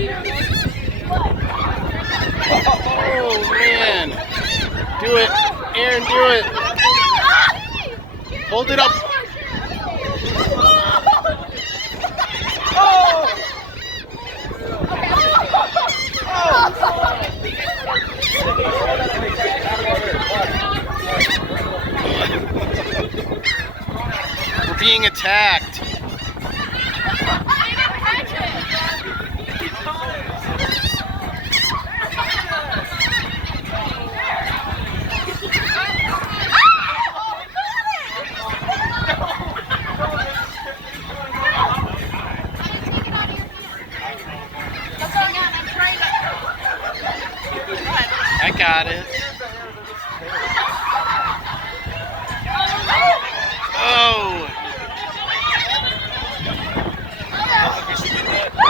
Oh man! Do it, Aaron. Do it. Hold it up. We're being attacked. I got it.